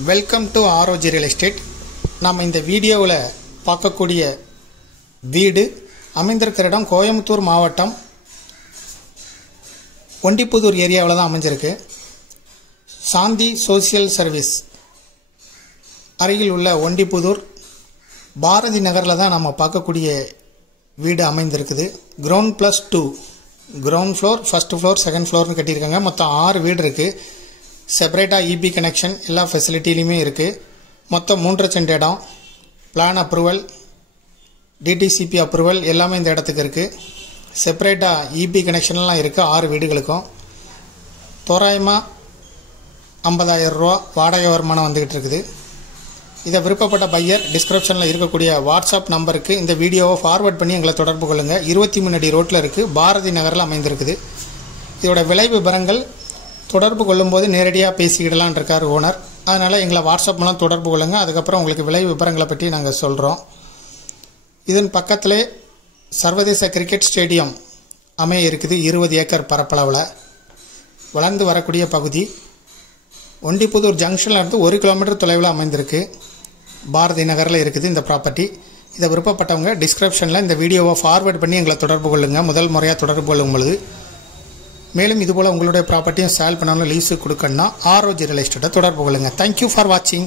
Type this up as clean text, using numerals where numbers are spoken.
Welcome to ஆரோஜி real estate. நாம் இந்த வீடியோவில் பார்க்கக்கூடிய வீடு அமைந்திருக்கிற இடம் கோயம்புத்தூர் மாவட்டம் ஒண்டிப்புதூர் ஏரியாவில் தான் அமைஞ்சிருக்கு. சாந்தி சோசியல் சர்வீஸ் அருகில் உள்ள ஒண்டிப்புதூர் பாரதி நகரில் தான் நம்ம பார்க்கக்கூடிய வீடு அமைந்திருக்குது. Ground +2 ground floor, first floor, second ஃப்ளோர்னு கட்டியிருக்காங்க. மொத்தம் 6 வீடு இருக்குது. செப்பரேட்டாக இபி கனெக்ஷன் எல்லா ஃபெசிலிட்டிலையுமே இருக்குது. மொத்தம் 3 சென்ட் இடம், பிளான் அப்ரூவல், டிடிசிபி அப்ரூவல் எல்லாமே இந்த இடத்துக்கு இருக்குது. செப்பரேட்டாக இபி கனெக்ஷன்லாம் இருக்குது 6 வீடுகளுக்கும். தோராயமாக 50,000 ரூபா வாடகை வருமானம் வந்துக்கிட்டு இருக்குது. இதை விருப்பப்பட்ட பையர் டிஸ்கிரிப்ஷனில் இருக்கக்கூடிய வாட்ஸ்அப் நம்பருக்கு இந்த வீடியோவை ஃபார்வர்ட் பண்ணி எங்களை தொடர்பு கொள்ளுங்கள். 23 அடி ரோட்டில் இருக்குது, பாரதி நகரில் அமைந்திருக்குது. இதோட விலை விவரங்கள் தொடர்பு கொள்ளும்போது நேரடியாக பேசிக்கிடலான் இருக்கார் ஓனர். அதனால் எங்களை வாட்ஸ்அப் மூலம் தொடர்பு கொள்ளுங்கள். அதுக்கப்புறம் உங்களுக்கு விலை விவரங்களை பற்றி நாங்கள் சொல்கிறோம். இதன் பக்கத்திலே சர்வதேச கிரிக்கெட் ஸ்டேடியம் அமைய இருக்குது. 20 ஏக்கர் பரப்பளவில் வளர்ந்து வரக்கூடிய பகுதி. ஒண்டிப்புதூர் ஜங்ஷனில் இருந்து 1 கிலோமீட்டர் தொலைவில் அமைந்திருக்கு. பாரதி நகரில் இருக்குது இந்த ப்ராப்பர்ட்டி. இதை விருப்பப்பட்டவங்க டிஸ்கிரிப்ஷனில் இந்த வீடியோவை ஃபார்வர்ட் பண்ணி எங்களை தொடர்பு கொள்ளுங்கள். முதல் முறையாக தொடர்பு கொள்ளும் பொழுது மேலும் இதுபோல் உங்களுடைய ப்ராப்பர்ட்டியும் சேல் பண்ணாலும் லீஸு கொடுக்கணும்னா ஆரோஜி ரியல் எஸ்டேட்டை தொடர்பு கொள்ளுங்கள். தேங்க்யூ ஃபார் வாட்சிங்.